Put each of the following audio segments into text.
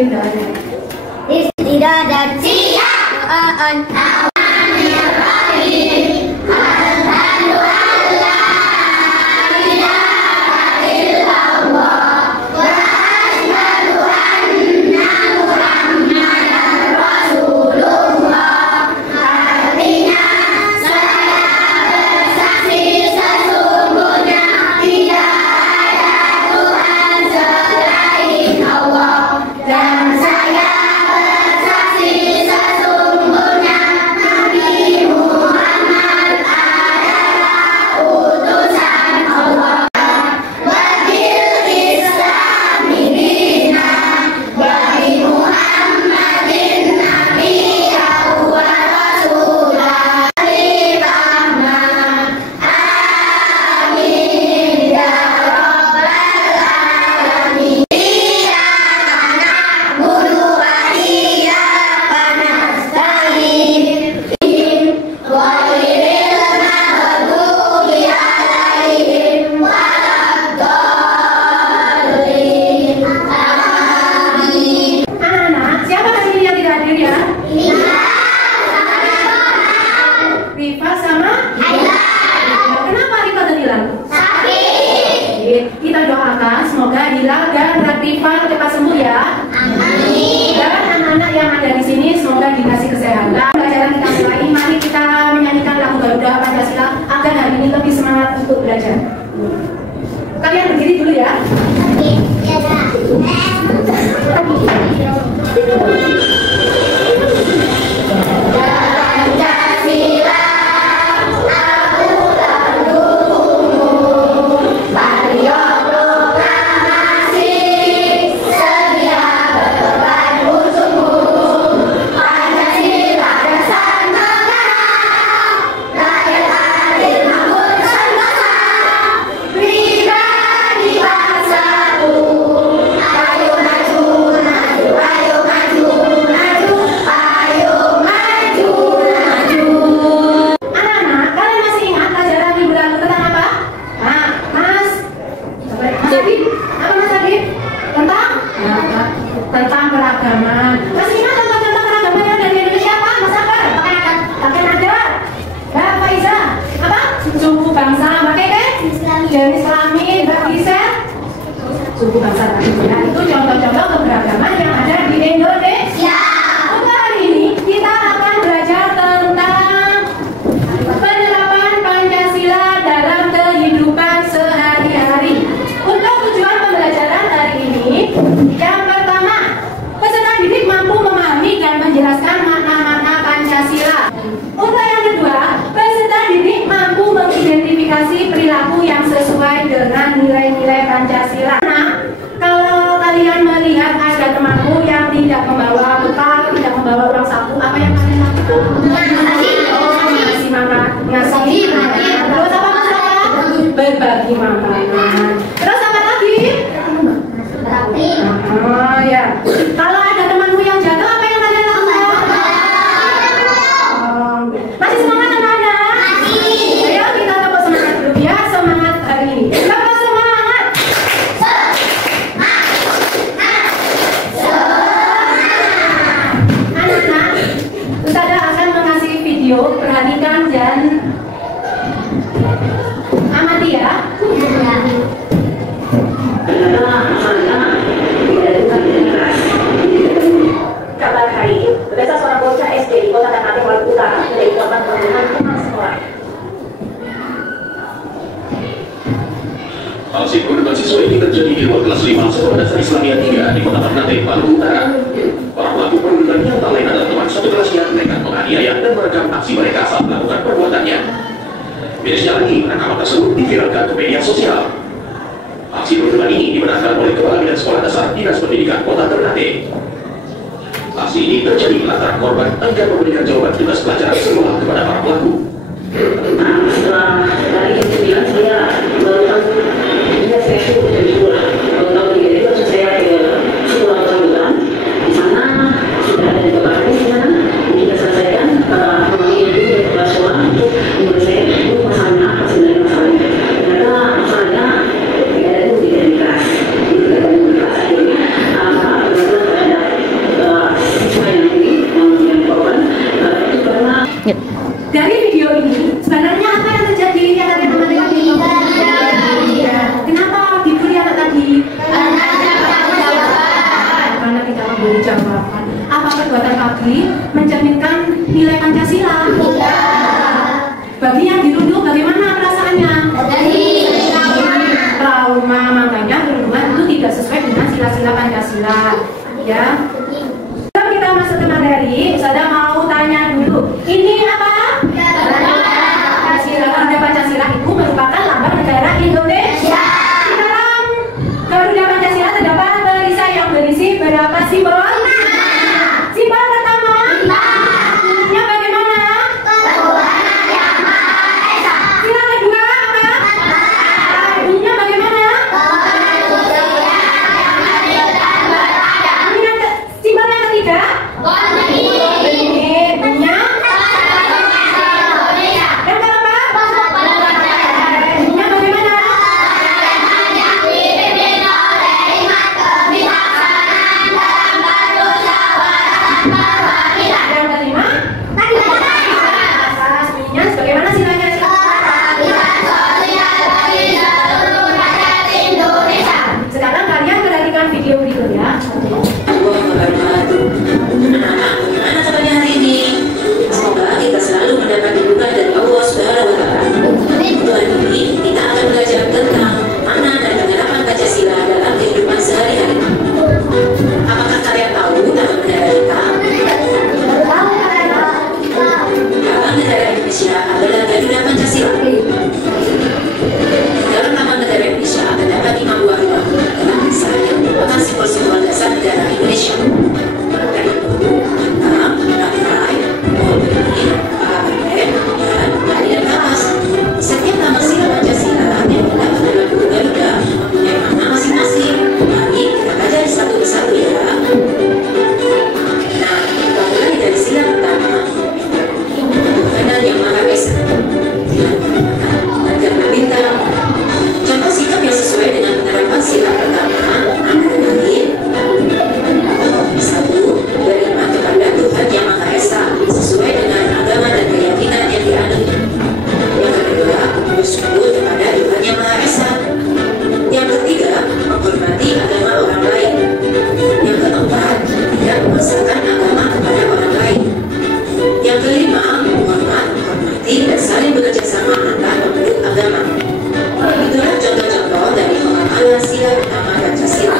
dikirim doanya. Tidak ada doaan. Kita doakan semoga Hilal dan Ratifa cepat sembuh ya. Amin. Dan anak-anak yang ada di sini semoga dikasih kesehatan. Pelajaran kita mulai, mari kita menyanyikan lagu Garuda Pancasila agar hari ini lebih semangat untuk belajar. Kalian berdiri dulu ya. Tentang keragaman. Masih ingat contoh-contoh keragaman yang dari Indonesia apa? Mas Akbar? Pakai nada. Mbak Faiza? Apa? Suku bangsa. Mbak Keke? Dari Islami. Mbak Gisel? Suku bangsa. Nah, itu contoh-contoh keberagaman yang ada di Indonesia. Untuk hari ini kita akan belajar tentang penerapan Pancasila dalam kehidupan sehari-hari. Untuk tujuan pembelajaran hari ini, yang pertama, peserta didik mampu memahami dan menjelaskan makna-makna Pancasila. Untuk yang kedua, peserta didik mampu mengidentifikasi perilaku yang sesuai dengan nilai-nilai Pancasila. Nah, kalau kalian melihat ada temanmu yang tidak membawa bekal, tidak membawa uang saku, apa yang kalian lakukan? Ngasih makan, ngasih makan. Terus apa masalah? Berbagi makanan. Terus apa lagi? Oh ya. Kalau ada temanmu yang jatuh, apa yang kalian lakukan? Masih semangat anak-anak? Masih. Ayo kita tepuk semangat dulu ya, semangat hari ini. Tepuk semangat. Anak-anak, Ustazah akan mengasih video, perhatikan dan amati ya. Kabar hari ini, berbeda seorang bocah SD di Kota Ternate, Maluku Utara menjadi korban pembunuhan teman sekolah. Aksi penembakan siswa ini terjadi di ruang kelas 5 Sekolah Dasar Islamia 3 di Kota Ternate, Maluku Utara. Para pelaku pembunuhan yang tak lain adalah teman satu kelasnya, mereka menganiaya dan merekam aksi mereka saat melakukan perbuatannya. Mirisnya lagi, rekaman tersebut diviralkan ke media sosial. Aksi pembunuhan ini dibenarkan oleh Kepala Bidang Sekolah Dasar Dinas Pendidikan Kota Ternate. Aksi ini terjadi lantaran korban enggan memberikan jawaban tugas pelajaran sekolah kepada para pelaku. Setelah dari jam 9 saya melakukan saya sekolah. Kalau tahu jadi langsung saya ke sekolah lanjutan. Di sana sudah ada juga baru di sana kita selesaikan memanggil dulu dari kepala sekolah untuk menurut saya itu masalahnya apa sebenarnya masalahnya. Ternyata masalahnya tidak ada itu di kelas. Tidak ada di kelas. Akhirnya benar-benar terhadap video ini, sebenarnya apa yang terjadi di antara anak-anak tadi? Kenapa dibully anak tadi? Karena kita memberi jawaban. Apa perbuatan Abi mencerminkan nilai Pancasila? Bagi yang dituduh bagaimana perasaannya? Trauma, makanya berhubungan itu tidak sesuai dengan sila-sila Pancasila. Ya. Sebelum kita masuk ke materi, saya mau tanya dulu. Ini apa? Pancasila. Garuda Pancasila itu merupakan lambang negara Indonesia. Di dalam Garuda Pancasila terdapat barisan yang berisi berapa simbol? Simbol pertama. Bunyinya bagaimana? Sila kedua apa? Bunyinya bagaimana? Simbol yang ketiga? Bunyinya? Yang keempat? Bunyinya bagaimana? Yang kelima? Salah bunyinya bagaimana silanya? Sekarang kalian perhatikan video berikutnya. Anak-anak, gimana kabarnya hari ini? Semoga kita selalu mendapat dukungan dari Allah Subhanahu wa Ta'ala. Untuk hari ini, kita akan belajar tentang makna dan penerapan Pancasila dalam kehidupan sehari-hari. Apakah kalian tahu nama negara kita? Lambang negara Indonesia adalah Garuda Pancasila. Dalam lambang negara Indonesia terdapat 5 buah ruang dalam desa yang merupakan simbol-simbol dasar negara Indonesia. Setiap nama sila Pancasila yang terdapat dalam buku Garuda mempunyai makna masing-masing. Mari kita belajar satu persatu ya. Nah, kita mulai dari sila pertama. Tuhan Yang Maha Esa. Agar berbintang. Contoh sikap yang sesuai dengan penerapan sila pertama antara lain: 1. Beriman kepada Tuhan Yang Maha Esa sesuai dengan agama dan keyakinan yang dianut. Yang kedua, bersyukur kepada Tuhan Yang Maha Esa. Yang ketiga, menghormati agama orang lain. Yang keempat, tidak memaksakan agama kepada orang lain. Yang kelima, menghormati dan saling bekerja sama antar pemeluk agama. Itulah contoh-contoh dari pemahaman sila pertama Pancasila.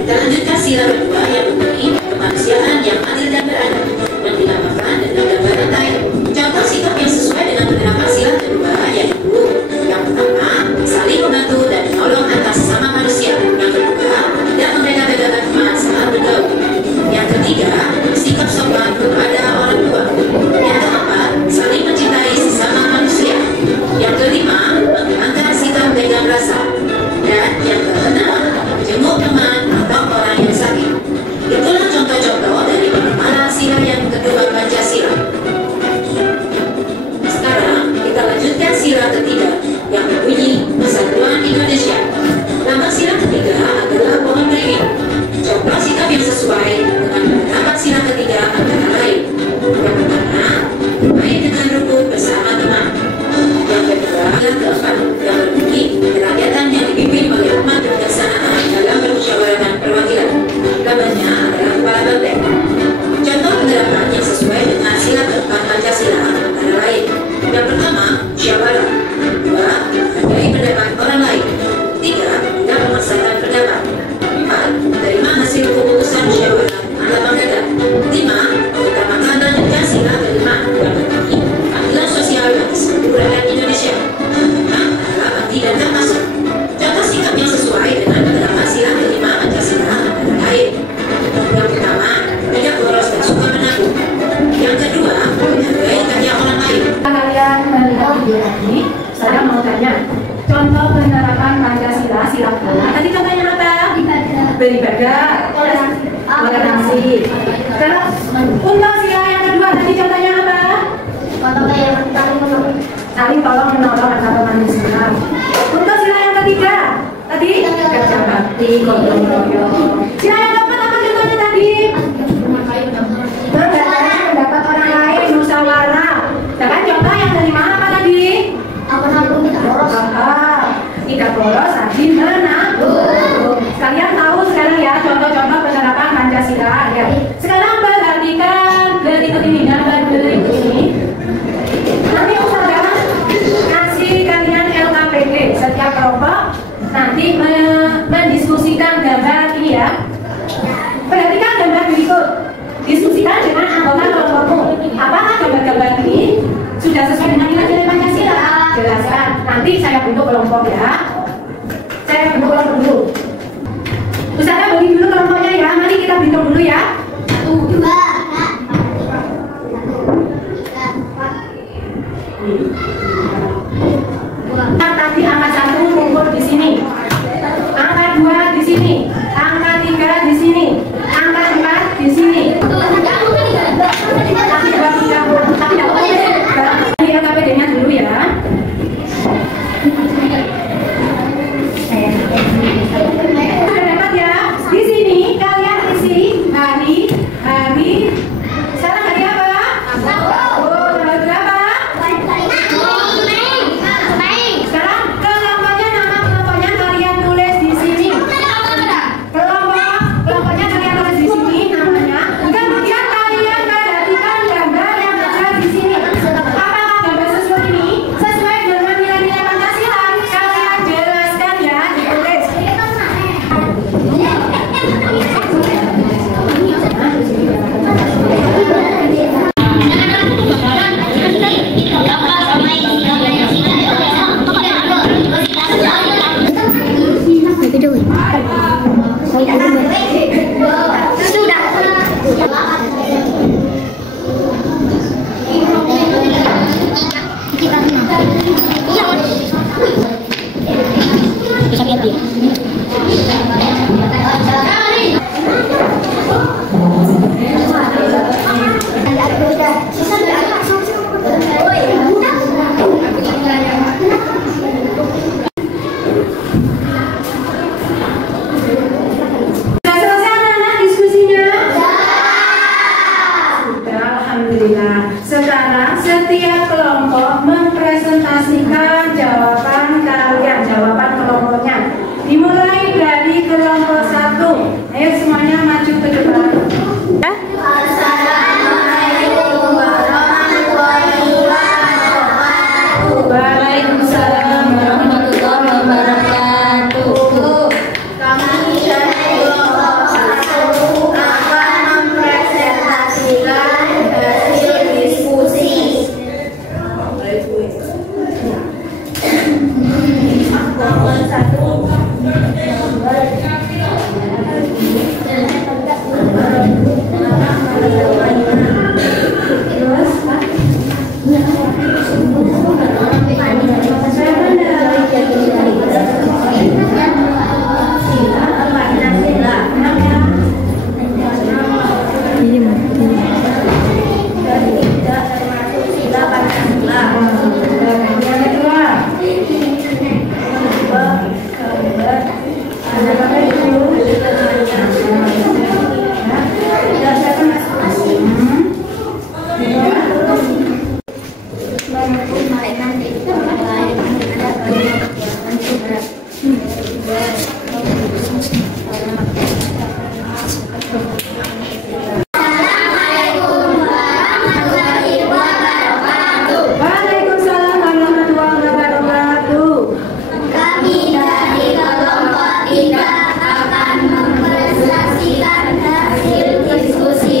Kita lanjutkan sila kedua yang berbunyi kemanusiaan yang adil dan beradab, yang dinamakan dengan gambaran lain. Contoh sikap yang sesuai dengan penerapan sila kedua yaitu: yang pertama, saling membantu dan menolong atas sesama manusia. Yang kedua, tidak membeda-bedakan teman saat bergaul. Yang ketiga, sikap sopan kepada orang tua. Yang keempat, saling mencintai sesama manusia. Yang kelima, menghilangkan sikap tegang rasa. Dan yang keenam, jenguk teman atau orang yang sakit. Itulah contoh-contoh dari penerapan sila yang kedua Pancasila. Sekarang kita lanjutkan sila ketiga yang berbunyi Persatuan Indonesia. Lambang sila ketiga adalah pohon beringin. Contoh sikap yang sesuai dengan penerapan sila ketiga antara lain: yang pertama, bermain dengan rukun bersama teman. Yang kedua, yang keempat yang berbunyi kerakyatan yang dipimpin oleh umat kebijaksanaan dalam permusyawaratan perwakilan. Gambarnya adalah kepala banteng. Contoh penerapan yang sesuai dengan sila keempat Pancasila antara lain: yang pertama, musyawarah. Dua, menghargai pendapat orang lain. Tiga, tidak memaksakan pendapat. Empat, menerima hasil keputusan musyawarah ala pengada. Lima, mengutamakan dan menekan sila kelima yang berbunyi keadilan sosial bagi seluruh rakyat Indonesia. Enam adalah bakti dan termasuk. Contoh sikap yang sesuai dengan penerapan sila kelima Pancasila antara lain: yang pertama, tidak boros dan suka menabung. Yang kedua, menghargai karya orang lain. Kalian melihat video ini, saya mau tanya. Contoh penerapan Pancasila sila kedua. Tadi contohnya apa? Beribadah, toleransi. Terus untuk sila yang kedua tadi contohnya apa? Saling tolong menolong antar manusia. Untuk sila yang ketiga tadi kerja bakti, gotong royong. Sila yang keempat apa contohnya tadi? Menghargai pendapat orang lain, musyawarah. Sedangkan contoh yang nanti mendiskusikan gambar ini ya. Perhatikan gambar berikut. Diskusikan dengan anggota kelompokmu. Apakah gambar-gambar ini sudah sesuai dengan nilai-nilai Pancasila? Jelaskan. Nanti saya bentuk kelompok ya. Saya bentuk kelompok dulu. Ustazah bagi dulu kelompoknya ya. Mari kita bentuk dulu ya. 1, 2, 3. Tadi angka 1 kumpul di sini. Angka 2 di sini. Angka 3 di sini. Angka 4 di sini. Ini LKPD-nya dulu ya. Sudah dapat ya? Di sini kalian isi hari. Sekarang hari apa? Oh, tanggal berapa? Sekarang kelompoknya, nama kelompoknya kalian tulis di sini. Kelompoknya kalian tulis di sini namanya. Kemudian kalian perhatikan gambar yang ada di sini. Apakah gambar sesuai ini sesuai dengan nilai-nilai Pancasila? Kalian jelaskan ya, ditulis. Sekarang setiap kelompok mempresentasikan jawaban kalian, jawaban kelompoknya. Dimulai dari kelompok 1. Ayo semuanya maju ke depan. Assalamualaikum warahmatullahi wabarakatuh. Waalaikumsalam warahmatullahi wabarakatuh. Kami dari kelompok 1 akan mempresentasikan hasil diskusi. Waalaikumsalam warahmatullahi wabarakatuh. Kami dari kelompok 3 akan mempresentasikan hasil diskusi.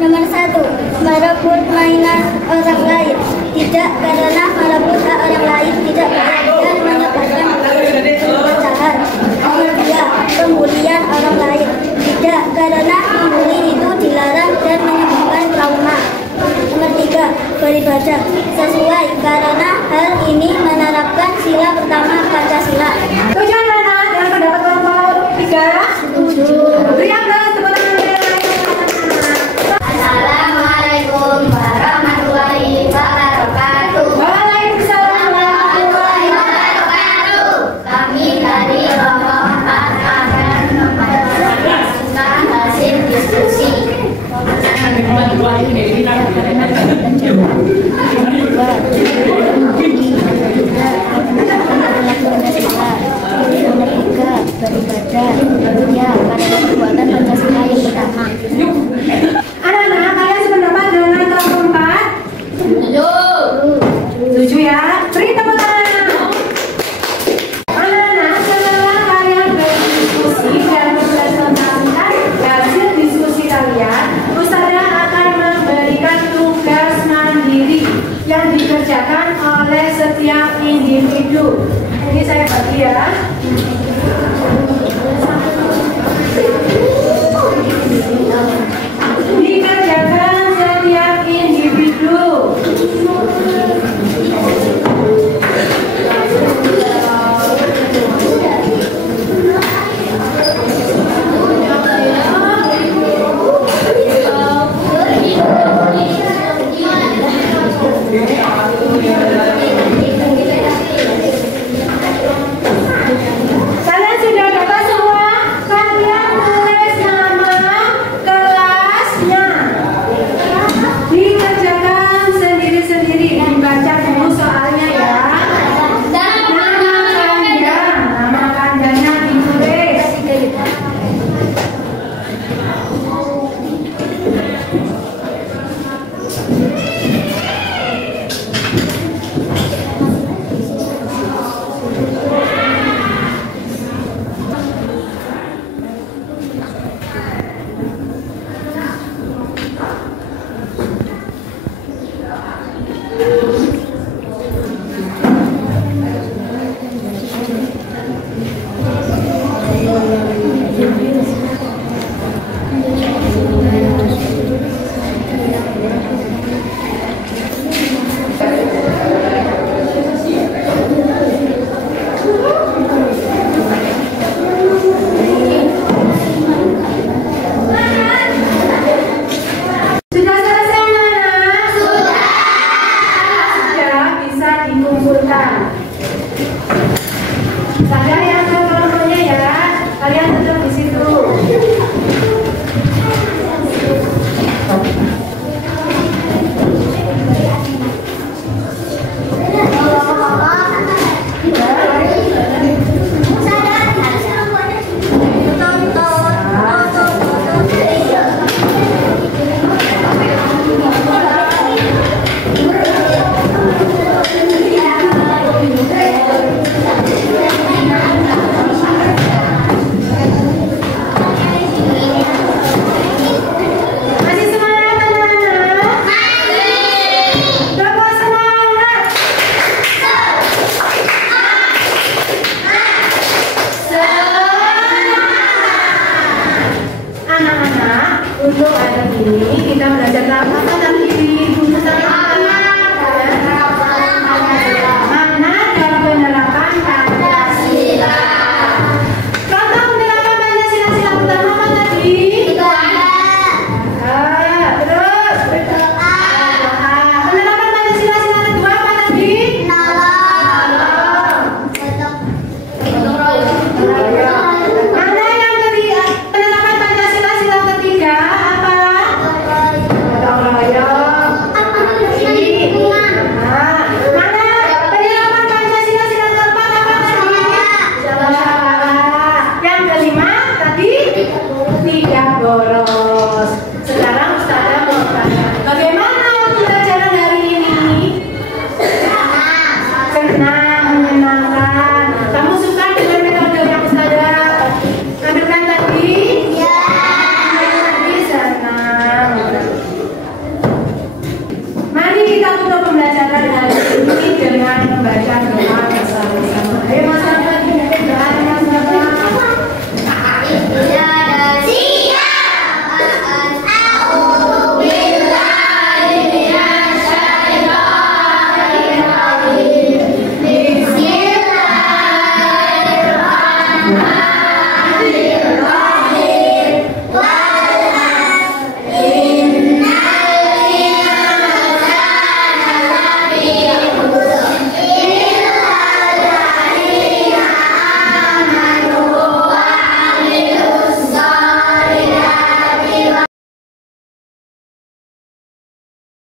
Nomor 1, merebut mainan orang lain. Tidak, karena merebut hak orang lain tidak boleh dan menyebabkan perpecahan. Nomor 2, pembulian orang lain. Tidak, karena membuli itu dilarang dan menyebabkan trauma. Nomor 3, beribadah. Sesuai, karena hal ini menerapkan sila pertama Pancasila. Setuju anak-anak dengan pendapat kelompok 3? Setuju. Beri aplaus tepuk tangan yang lain. Assalamualaikum warahmatullahi wabarakatuh. Waalaikumsalam warahmatullahi Wabarakatuh. Kami dari kelompok 4 akan mempresentasikan hasil diskusi. Anak-anak, kalian sependapat dengan kelompok 4? dikerjakan oleh setiap individu. Ini saya bagi ya. Dikerjakan setiap individu. Kalian sudah dapat semua? Kalian tulis nama kelasnya. Dikerjakan sendiri-sendiri. Dibaca dulu soalnya ya. Nama kandangnya ditulis. Sudah selesai anak-anak? Sudah bisa dikumpulkan. Sadar yang kelompoknya ya. Kalian tetap di situ. Masih semangat anak-anak? Tetap semangat. Anak-anak, untuk hari ini kita belajar tentang